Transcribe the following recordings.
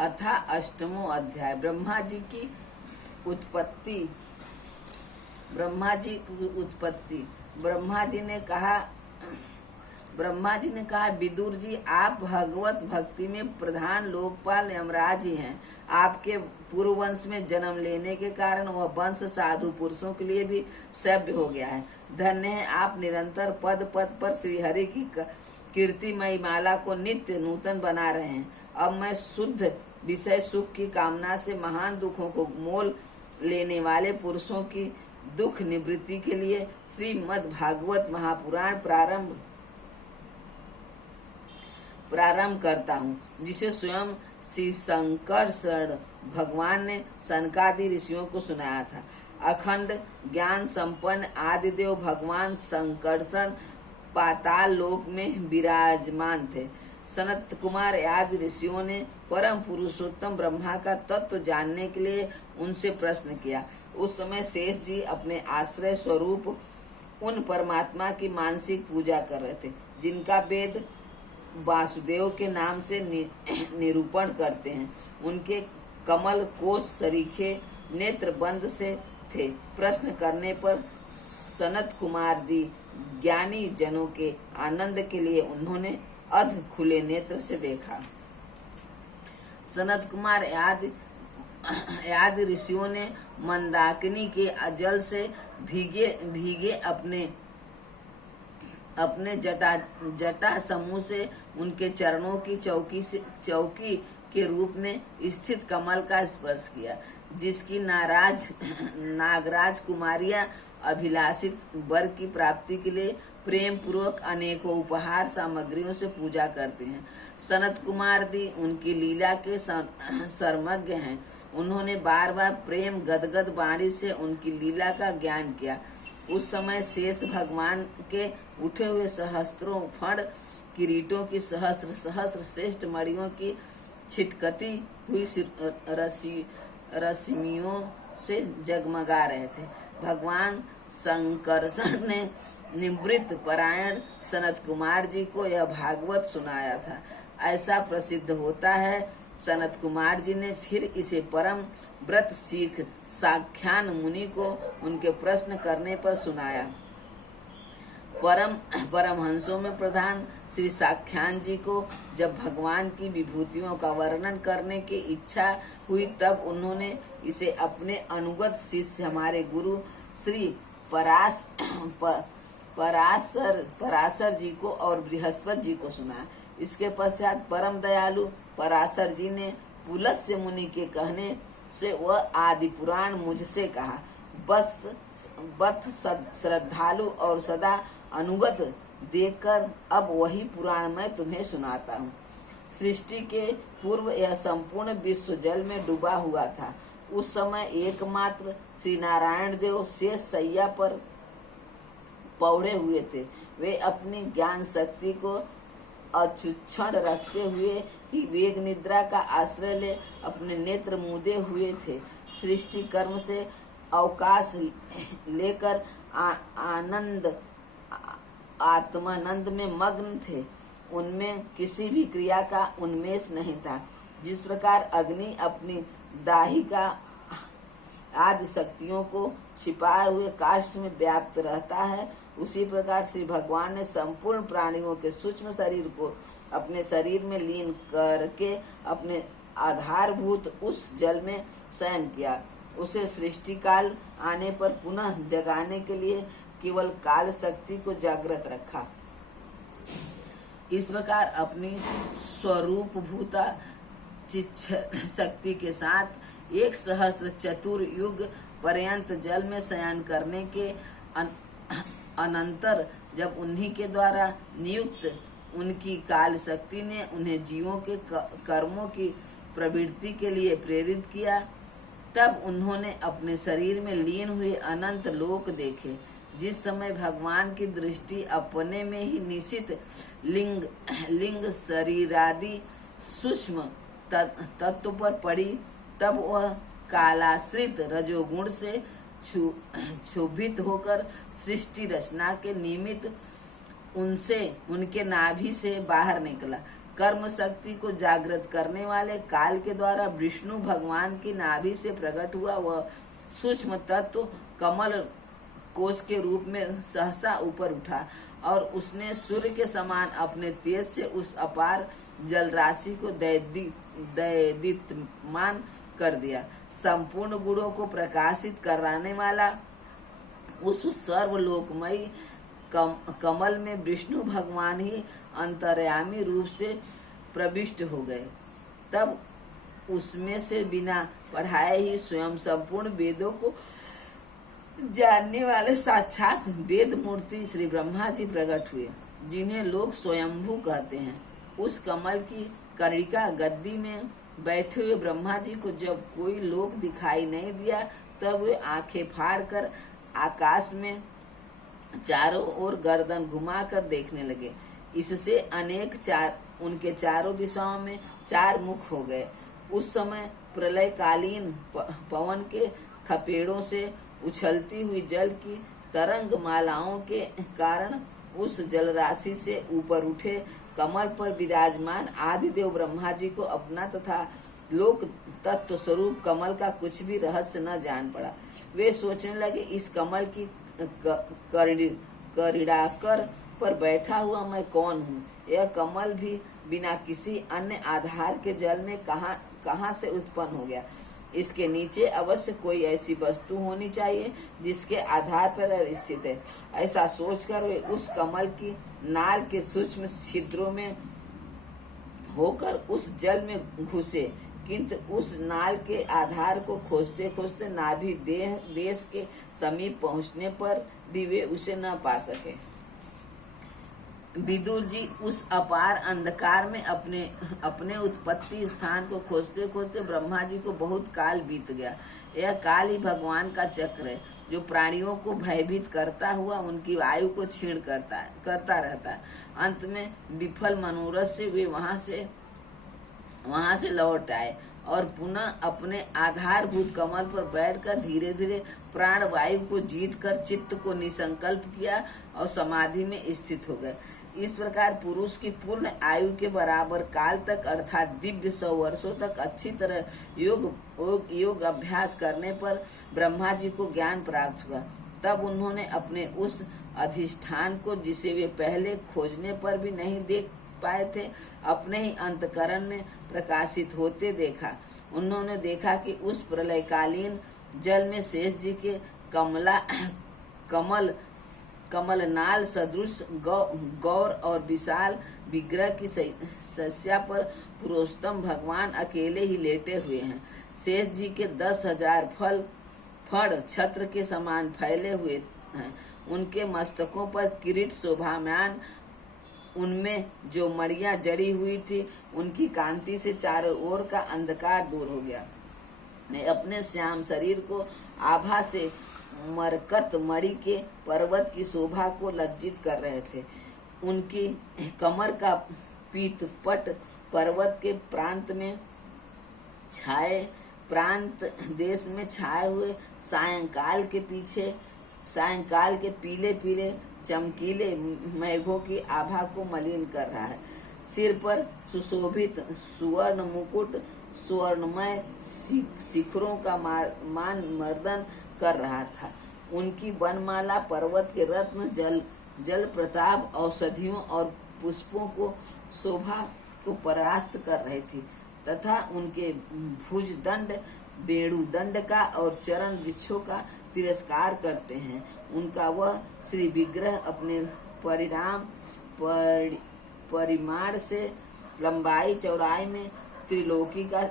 अथा अष्टमो अध्याय। उत्पत्ति ब्रह्मा जी की उत्पत्ति। ब्रह्मा जी ने कहा, विदुर जी, आप भगवत भक्ति में प्रधान लोकपाल यमराज ही हैं। आपके पूर्व वंश में जन्म लेने के कारण वह वंश साधु पुरुषों के लिए भी सभ्य हो गया है। धन्य है आप, निरंतर पद पद पर श्रीहरि की कीर्तिमयी माला को नित्य नूतन बना रहे हैं। अब मैं शुद्ध विषय सुख की कामना से महान दुखों को मोल लेने वाले पुरुषों की दुख निवृत्ति के लिए श्रीमद् भागवत महापुराण प्रारंभ करता हूँ, जिसे स्वयं श्री शंकर भगवान ने सनकादि ऋषियों को सुनाया था। अखंड ज्ञान संपन्न आदिदेव भगवान शंकरसन पाताल लोक में विराजमान थे। सनत कुमार आदि ऋषियों ने परम पुरुषोत्तम ब्रह्मा का तत्व जानने के लिए उनसे प्रश्न किया। उस समय शेष जी अपने आश्रय स्वरूप उन परमात्मा की मानसिक पूजा कर रहे थे, जिनका वेद वासुदेव के नाम से निरूपण करते हैं। उनके कमल कोश सरीखे नेत्र बंद से थे। प्रश्न करने पर सनत कुमार दी ज्ञानी जनों के आनंद के लिए उन्होंने अध खुले नेत्र से देखा। सनत कुमार आदि ऋषियों ने मंदाकिनी के जल से भीगे अपने जटा समूह से उनके चरणों की चौकी के रूप में स्थित कमल का स्पर्श किया, जिसकी नागराज कुमारियां अभिलाषित वर की प्राप्ति के लिए प्रेम पूर्वक अनेकों उपहार सामग्रियों से पूजा करते हैं। सनत कुमार दी उनकी लीला के सर्वज्ञ हैं। उन्होंने बार बार प्रेम गदगद वाणी से उनकी लीला का ज्ञान किया। उस समय शेष भगवान के उठे हुए सहस्त्रों फण किरीटों की सहस्त्र श्रेष्ठ मणियों की छिटकती हुई रश्मियों से जगमगा रहे थे। भगवान शंकरसन ने निवृत्त परायण सनत कुमार जी को यह भागवत सुनाया था। ऐसा प्रसिद्ध होता है। सनत कुमार जी ने फिर इसे परम व्रत सीख साख्यान मुनि को उनके प्रश्न करने पर सुनाया। परमहंसों में प्रधान श्री साख्यान जी को जब भगवान की विभूतियों का वर्णन करने की इच्छा हुई, तब उन्होंने इसे अपने अनुगत शिष्य हमारे गुरु श्री पराशर जी को और बृहस्पति जी को सुनाया। इसके पश्चात परम दयालु पराशर जी ने पुलस्त्य मुनि के कहने से वह आदि पुराण मुझसे कहा। बस श्रद्धालु और सदा अनुगत देखकर अब वही पुराण मैं तुम्हें सुनाता हूँ। सृष्टि के पूर्व यह संपूर्ण विश्व जल में डूबा हुआ था। उस समय एकमात्र श्री नारायण देव शेष सैया पर पौड़े हुए थे। वे अपनी ज्ञान शक्ति को अचुक्षण रखते हुए ही वेग निद्रा का आश्रय ले अपने नेत्र मूंदे हुए थे। सृष्टि कर्म से अवकाश लेकर आत्मानंद में मग्न थे। उनमें किसी भी क्रिया का उन्मेष नहीं था। जिस प्रकार अग्नि अपनी दाहिका आदि शक्तियों को छिपाए हुए काष्ठ में व्याप्त रहता है, उसी प्रकार श्री भगवान ने संपूर्ण प्राणियों के सूक्ष्म शरीर को अपने शरीर में लीन करके अपने आधारभूत उस जल में शयन किया। उसे सृष्टि काल आने पर पुनः जगाने के लिए केवल काल शक्ति को जागृत रखा। इस प्रकार अपनी स्वरूपभूता चिच्छ शक्ति के साथ 1 चतुर्युग पर्यंत जल में शयन करने के अनंतर जब उन्हीं के द्वारा नियुक्त उनकी काल शक्ति ने उन्हें जीवों के कर्मों की प्रवृत्ति के लिए प्रेरित किया, तब उन्होंने अपने शरीर में लीन हुए अनंत लोक देखे। जिस समय भगवान की दृष्टि अपने में ही निश्चित लिंग शरीरादि सूक्ष्म तत्व पर पड़ी, तब वह कालाश्रित रजोगुण से क्षोभित होकर सृष्टि रचना के निमित्त उनके नाभि से बाहर निकला। कर्म शक्ति को जागृत करने वाले काल के द्वारा विष्णु भगवान की नाभि से प्रकट हुआ वह सूक्ष्म तत्व कमल कोष के रूप में सहसा ऊपर उठा और उसने सूर्य के समान अपने तेज से उस अपार जल राशि को दैदीप्यमान कर दिया। संपूर्ण गुणों को प्रकाशित कराने वाला उस सर्वलोकमयी कमल में विष्णु भगवान ही अंतर्यामी रूप से प्रविष्ट हो गए। तब उसमें से बिना पढ़ाए ही स्वयं संपूर्ण वेदों को जानने वाले साक्षात वेद मूर्ति श्री ब्रह्मा जी प्रकट हुए, जिन्हें लोग स्वयंभू कहते हैं। उस कमल की कर्णिका गद्दी में बैठे हुए ब्रह्मा जी को जब कोई लोक दिखाई नहीं दिया, तब वे आंखें फाड़कर आकाश में चारों ओर गर्दन घुमाकर देखने लगे। इससे उनके चारों दिशाओं में चार मुख हो गए। उस समय प्रलयकालीन पवन के थपेड़ों से उछलती हुई जल की तरंग मालाओं के कारण उस जल राशि से ऊपर उठे कमल पर विराजमान आदिदेव ब्रह्मा जी को अपना तथा लोक तत्व स्वरूप कमल का कुछ भी रहस्य न जान पड़ा। वे सोचने लगे, इस कमल की करीड़ाकर पर बैठा हुआ मैं कौन हूँ? यह कमल भी बिना किसी अन्य आधार के जल में कहाँ से उत्पन्न हो गया? इसके नीचे अवश्य कोई ऐसी वस्तु होनी चाहिए जिसके आधार पर स्थित है। ऐसा सोचकर वे उस कमल की नाल के सूक्ष्म छिद्रों में होकर उस जल में घुसे, किंतु उस नाल के आधार को खोजते खोजते नाभि देश के समीप पहुंचने पर भी वे उसे न पा सके। विदुर जी उस अपार अंधकार में अपने उत्पत्ति स्थान को खोजते खोजते ब्रह्मा जी को बहुत काल बीत गया। यह काल ही भगवान का चक्र है, जो प्राणियों को भयभीत करता हुआ उनकी आयु को क्षीण करता रहता है। अंत में विफल मनोरथ से वे वहां से लौट आए और पुनः अपने आधारभूत कमल पर बैठकर धीरे धीरे प्राण वायु को जीत कर चित्त को निसंकल्प किया और समाधि में स्थित हो गए। इस प्रकार पुरुष की पूर्ण आयु के बराबर काल तक अर्थात दिव्य 100 वर्षों तक अच्छी तरह योग अभ्यास करने पर ब्रह्मा जी को ज्ञान प्राप्त हुआ। तब उन्होंने अपने उस अधिष्ठान को, जिसे वे पहले खोजने पर भी नहीं देख पाए थे, अपने ही अंतकरण में प्रकाशित होते देखा। उन्होंने देखा कि उस प्रलयकालीन जल में शेष जी के कमल नाल सदृश गौर और विशाल विग्रह की शैया पर पुरुषोत्तम भगवान अकेले ही लेटे हुए हैं। शेष जी के 10,000 फण छत्र के समान फैले हुए हैं। उनके मस्तकों पर किरीट शोभामान, उनमें जो मड़ियां जड़ी हुई थी, उनकी कांति से चारों ओर का अंधकार दूर हो गया। मैं अपने श्याम शरीर को आभा से मरकत मणि के पर्वत की शोभा को लज्जित कर रहे थे। उनकी कमर का पीतपट पर्वत के प्रांत देश में छाए हुए सायंकाल के पीले पीले चमकीले मेघों की आभा को मलिन कर रहा है। सिर पर सुशोभित सुवर्ण मुकुट स्वर्णमय शिखरों का मान मर्दन कर रहा था। उनकी वनमाला पर्वत के रत्न जल प्रताप औषधियों और पुष्पों को शोभा को परास्त कर रही थी तथा उनके भुजदंड वेणुदंड का और चरण वृक्षों का तिरस्कार करते हैं। उनका वह श्री विग्रह अपने परिमाण से लंबाई चौड़ाई में त्रिलोकी का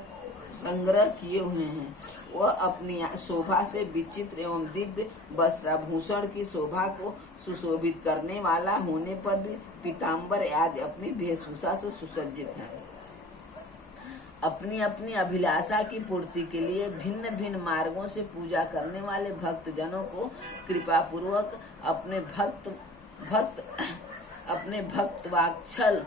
संग्रह किए हुए हैं। वह अपनी शोभा से विचित्र एवं दिव्य वस्त्राभूषण की शोभा को सुशोभित करने वाला होने पर भी पीताम्बर आदि अपनी वेशभूषा से सुसज्जित है। अपनी अपनी अभिलाषा की पूर्ति के लिए भिन्न भिन्न मार्गों से पूजा करने वाले भक्त जनों को कृपा पूर्वक अपने भक्त वात्सल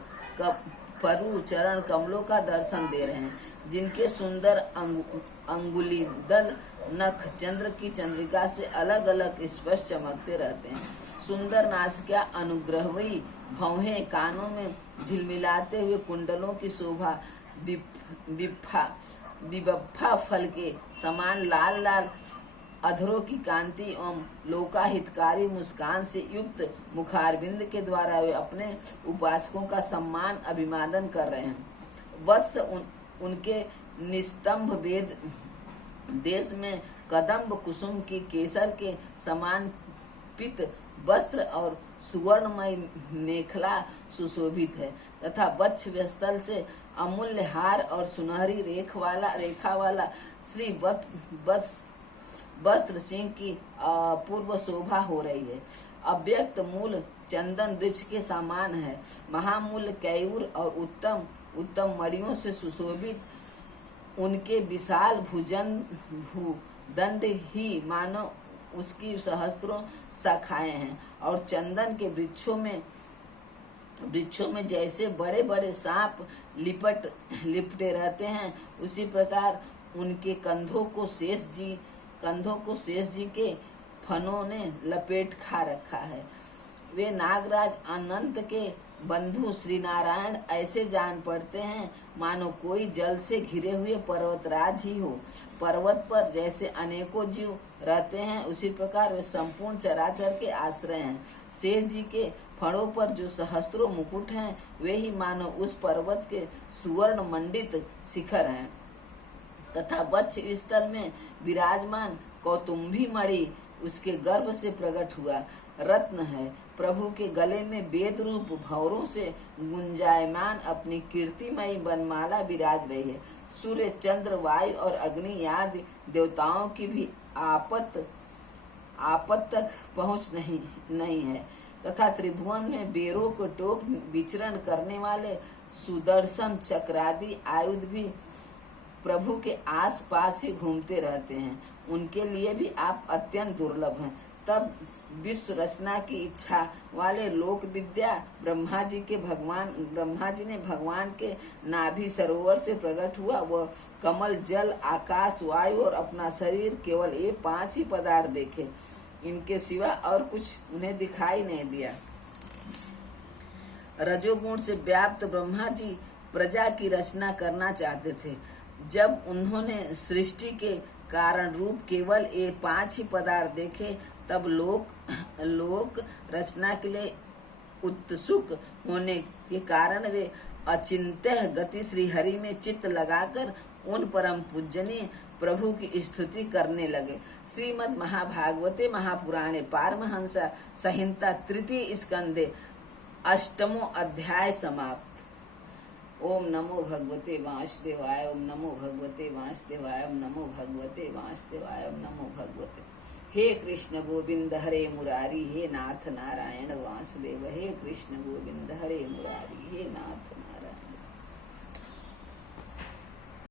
परु चरण कमलों का दर्शन दे रहे हैं, जिनके सुंदर अंगुलीदल नख चंद्र की चंद्रिका से अलग अलग स्पष्ट चमकते रहते हैं। सुंदर नासिका अनुग्रहवी भौहें कानों में झिलमिलाते हुए कुंडलों की शोभा, विबप्पा फल के समान लाल लाल अधरों की कांति एवं लोकाहितकारी मुस्कान से युक्त मुखारविंद के द्वारा वे अपने उपासकों का सम्मान अभिवादन कर रहे हैं। वत्स उनके निस्तंभ वेद देश में कदम्ब कुसुम की केसर के समान पित वस्त्र और सुवर्णमय मेखला सुशोभित है तथा वक्ष स्थल से अमूल्य हार और सुनहरी रेखा वाला श्री वस्त्र सिंह की अपूर्व शोभा हो रही है। अव्यक्त मूल चंदन वृक्ष के समान है। महामूल्य कैयूर और उत्तम उत्तम मड़ियों से सुशोभित उनके विशाल भूदंड ही मानो उसकी सहस्त्रों शाखाएं हैं और चंदन के वृक्षों में जैसे बड़े बड़े सांप लिपटे रहते हैं, उसी प्रकार उनके कंधों को शेष जी के फनों ने लपेट खा रखा है। वे नागराज अनंत के बंधु श्री नारायण ऐसे जान पड़ते हैं मानो कोई जल से घिरे हुए पर्वतराज ही हो। पर्वत पर जैसे अनेकों जीव रहते हैं, उसी प्रकार वे संपूर्ण चराचर के आश्रय हैं। शेष जी के फणों पर जो सहस्त्रों मुकुट हैं, वे ही मानो उस पर्वत के सुवर्ण मंडित शिखर हैं तथा वक्ष स्थल में विराजमान कौतुंभी मणि उसके गर्भ से प्रकट हुआ रत्न है। प्रभु के गले में वेद रूप भौरों से गुंजायमान अपनी कीर्तिमयी बनमाला विराज रही है। सूर्य, चंद्र, वायु और अग्नि आदि देवताओं की भी आपत तक पहुँच नहीं है तथा त्रिभुवन में बेरों को टोक विचरण करने वाले सुदर्शन चक्रादि आयुध भी प्रभु के आस पास ही घूमते रहते हैं। उनके लिए भी आप अत्यंत दुर्लभ हैं। तब विश्व रचना की इच्छा वाले लोक विद्या ब्रह्मा जी ने भगवान के नाभि सरोवर से प्रकट हुआ। वह कमल, जल, आकाश, वायु और अपना शरीर, केवल ये 5 ही पदार्थ देखे। इनके सिवा और कुछ उन्हें दिखाई नहीं दिया। रजोगुण से व्याप्त ब्रह्मा जी प्रजा की रचना करना चाहते थे। जब उन्होंने सृष्टि के कारण रूप केवल ये 5 ही पदार्थ देखे, तब लोक रचना के लिए उत्सुक होने के कारण वे अचिंत्य गति श्री हरि में चित्त लगाकर उन परम पूजनीय प्रभु की स्तुति करने लगे। श्रीमद् महाभागवते महापुराणे पारमहंस संहिता 3 स्कंदे 8वां अध्याय समाप्त। ओम नमो भगवते वासुदेवाय, ओम नमो भगवते वासुदेवाय, ओम नमो भगवते वासुदेवाय, ओम नमो भगवते। हे कृष्ण गोविंद हरे मुरारी, हे नाथ नारायण वासुदेव, हे कृष्ण गोविंद हरे मुरारी, हे नाथ